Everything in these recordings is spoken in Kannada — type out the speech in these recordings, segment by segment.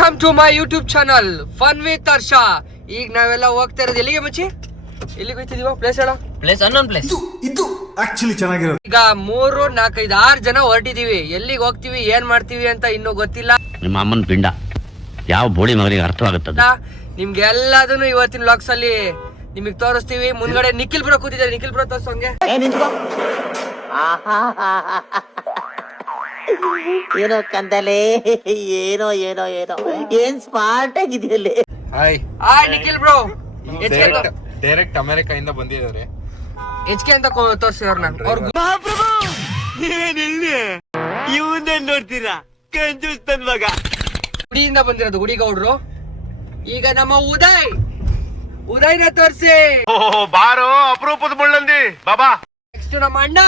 Welcome to my YouTube channel fun with Harsha. ಈಗ ನಾವೆಲ್ಲ ಹೋಗ್ತಾ ಇರೋದು ಎಲ್ಲಿಗೆ ಮಚ್ಚಿ? ಎಲ್ಲಿಗೆ ಹೋಗ್ತಿದೀವ? ಪ್ಲೇಸ್ ಹೇಳ. ಪ್ಲೇಸ್ ಅನ್ನೊಂದು ಪ್ಲೇಸ್ ಇದು ಆಕ್ಚುಲಿ ಚೆನ್ನಾಗಿರೋದು. ಈಗ 3, 4, 5, 6 ಜನ ಹೊರಟಿದೀವಿ. ಎಲ್ಲಿಗೆ ಹೋಗ್ತೀವಿ, ಏನ್ ಮಾಡ್ತೀವಿ ಅಂತ ಇನ್ನೂ ಗೊತ್ತಿಲ್ಲ. ನಿಮ್ಮ ಅಮ್ಮನ ಪಿಂಡ ಯಾವ ಬೋಳಿ ಮಗನಿಗೆ ಅರ್ಥವಾಗುತ್ತದೆ. ನಿಮ್ಗೆ ಎಲ್ಲದನ್ನು ಇವತ್ತಿನ ವ್ಲಾಗ್ಸ್ ಅಲ್ಲಿ ನಿಮಗೆ ತೋರಿಸ್ತೀವಿ. ಮುಂದ್ಗಡೆ ನಿಖಿಲ್ ಬ್ರೋ ಕೂತಿದ್ದಾರೆ. ನಿಖಿಲ್ ಬ್ರೋ ತೋರ್ಸೋಂಗೆ. ಏನೋ ಕಂದಲೆ, ಏನೋ ಏನೋ ಏನೋ ಏನ್ ಸ್ಮಾರ್ಟ್ ಆಗಿದೆಯಲ್ಲೇ. Hi Nikhil bro. Direct America ಇಂದ ಬಂದಿದ್ದಾರೆ. HK ಅಂತ ತೋರಿಸಿ ಅವ್ರನ್ನ. ನೋಡ್ತೀರಾ ಕಂಜೂಸ್ತನ್ ಮಗ. ಗುಡಿಯಿಂದ ಬಂದಿರೋದು ಗುಡಿಗೌಡ್ರು. ಈಗ ನಮ್ಮ ಉದಯ್ನ ತೋರಿಸಿ. ಬಾರೋ ಅಪರೂಪದ ಮುಳ್ಳಂದಿ ಬಾಬಾ. ನೆಕ್ಸ್ಟ್ ನಮ್ಮ ಅಣ್ಣ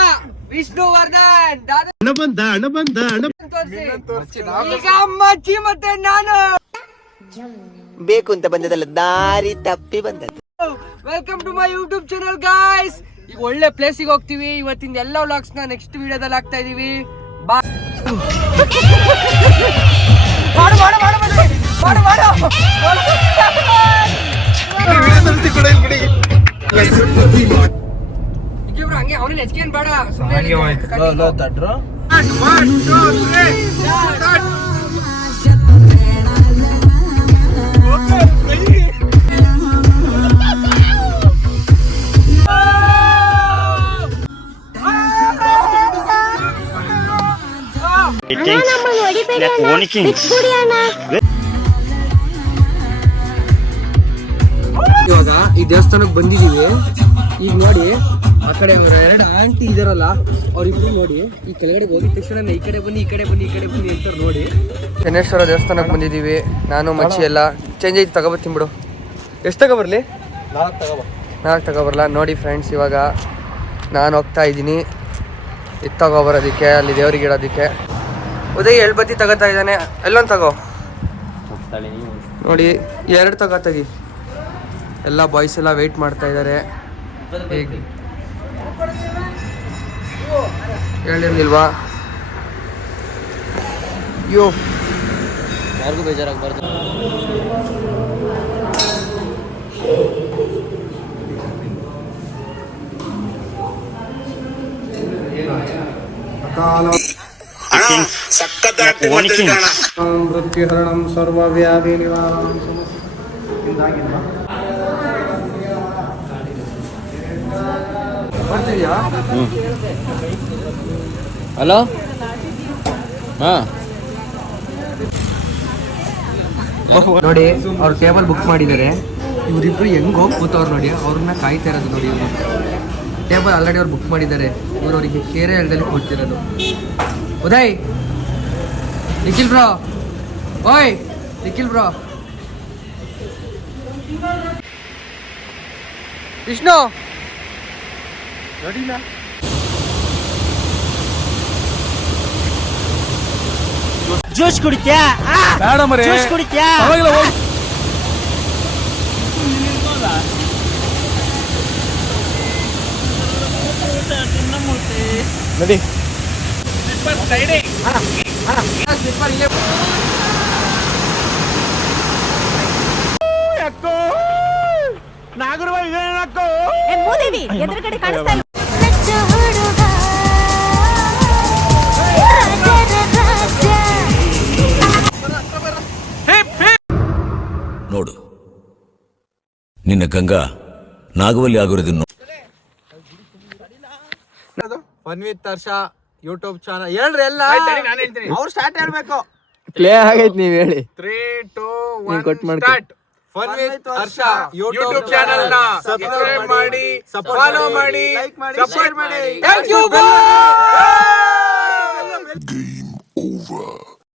ವಿಷ್ಣುವರ್ಧನ್ ತೋರಿಸಿ. ಈಗ ಅಮ್ಮಚ್ಚಿ ಮತ್ತೆ ನಾನು ಬೇಕು ಅಂತ ಬಂದದಲ್ಲ, ದಾರಿ ತಪ್ಪಿ ಬಂದದ್ದು. Welcome to my YouTube channel guys. ಈಗ ಒಳ್ಳೆ ಪ್ಲೇಸಿಗೆ ಹೋಗ್ತೀವಿ. ಇವತ್ತಿನ ಎಲ್ಲ ವ್ಲಾಗ್ಸ್ ನ ನೆಕ್ಸ್ಟ್ ವಿಡಿಯೋದಲ್ಲಿ ಹಾಕ್ತಾ ಇದೀವಿ. ಹಂಗೆ ಅವನ HK ಬೇಡ. ಇವಾಗ ಈ ದೇವಸ್ಥಾನಕ್ಕೆ ಬಂದಿದೀವಿ. ಈಗ ನೋಡಿ ಆ ಕಡೆ 2 ಆಂಟಿ ಇದಾರಲ್ಲ, ಅವ್ರಿಬ್ರು ನೋಡಿ ಈ ಕೆಳಗಡೆ ಹೋಗಿದ ತಕ್ಷಣ ಈ ಕಡೆ ಬನ್ನಿ ಅಂತಾರೆ ನೋಡಿ. ಶನೇಶ್ವರ ದೇವಸ್ಥಾನಕ್ಕೆ ಬಂದಿದೀವಿ. ನಾನು ಮಚ್ಚಿ ಎಲ್ಲ ಚೇಂಜ್ ಐತಿ. ತಗೋಬತ್ತೀನಿ ಬಿಡು. ಎಷ್ಟು ತಗೋಬರ್ಲಿ? 4 ತಗೋಬರಲ್ಲ. ನೋಡಿ ಫ್ರೆಂಡ್ಸ್, ಇವಾಗ ನಾನು ಹೋಗ್ತಾ ಇದ್ದೀನಿ ಇದು ತಗೋಬರೋದಕ್ಕೆ, ಅಲ್ಲಿ ದೇವ್ರಿಗೆ ಇಡೋದಕ್ಕೆ. ಉದಯ್ ಎಳ್ಬತ್ತಿ ತಗೋತಾ ಇದ್ದಾನೆ. ಎಲ್ಲೊಂದು ತಗೋ ನೋಡಿ. 2 ತಗೋತೀವಿ. ಎಲ್ಲ ಬಾಯ್ಸ್ ಎಲ್ಲ ವೆಯ್ಟ್ ಮಾಡ್ತಾ ಇದ್ದಾರೆ. ಹೇಳಿರ್ಲಿಲ್ವಾ? ಅಯ್ಯೋ, ಯಾರಿಗೂ ಬೇಜಾರಾಗಬಾರ್ದು. ಮೃತ್ಯುಹರಣಂ ಸರ್ವವ್ಯಾಧಿ ನಿವಾರಣಂ. ಬರ್ತಿದ್ಯಾ? ಹಲೋ. ನೋಡಿ ಅವ್ರು ಟೇಬಲ್ ಬುಕ್ ಮಾಡಿದ್ದಾರೆ. ಇವರಿಬ್ರು ಹೆಂಗ್ ಹೋಗಿ ಕೂತವ್ರು ನೋಡಿ. ಅವ್ರನ್ನ ಕಾಯ್ತಾ ಇರೋದು ನೋಡಿ. ಇವರು ಟೇಬಲ್ ಆಲ್ರೆಡಿ ಅವ್ರು ಬುಕ್ ಮಾಡಿದ್ದಾರೆ. ಇವರು ಅವರಿಗೆ ಕೇರೆ ಹೇಳ್ದಲ್ಲಿ ಕೊಡ್ತಿರೋದು. ಉದಯ್, ನಿಖಿಲ್ ಬ್ರೋ, ಓಯ್ ನಿಖಿಲ್ ಬ್ರೋ, ವಿಷ್ಣು ನೋಡಿಲ್ಲ. ಜ್ಯೂಸ್ ಕುಡಿತ್ಯಾ? ಬೇಡ ಮರೆ. ಜ್ಯೂಸ್ ಕುಡಿತ್ಯಾ? ನಡಿ. ನಾಗರವ ಇದೇನಕ್ಕೋ ಎದುರುಗಡೆ ಕಾಣಿಸ್ತಾ ಇಲ್ಲ. ನೋಡು, ನಿನ್ನ ಗಂಗಾ ನಾಗವಲ್ಲಿ ಆಗಿರೋದನ್ನು. Fun with Harsha YouTube channel ಹೇಳ್ರಿ. ಎಲ್ಲ ಅವ್ರು ಸ್ಟಾರ್ಟ್ ಹೇಳ್ಬೇಕು. ಪ್ಲೇ ಆಗೈತೆ, ನೀವ್ ಹೇಳಿ. 3, 2, ನೀವ್ 1 ಕಟ್ ಮಾಡ್ಕೊ. Start. Fun with Harsha YouTube channel ನ ಸಬ್ಸ್ಕ್ರೈಬ್ ಮಾಡಿ, ಫಾಲೋ ಮಾಡಿ, ಸಪೋರ್ಟ್ ಮಾಡಿ. Thank you. Game over.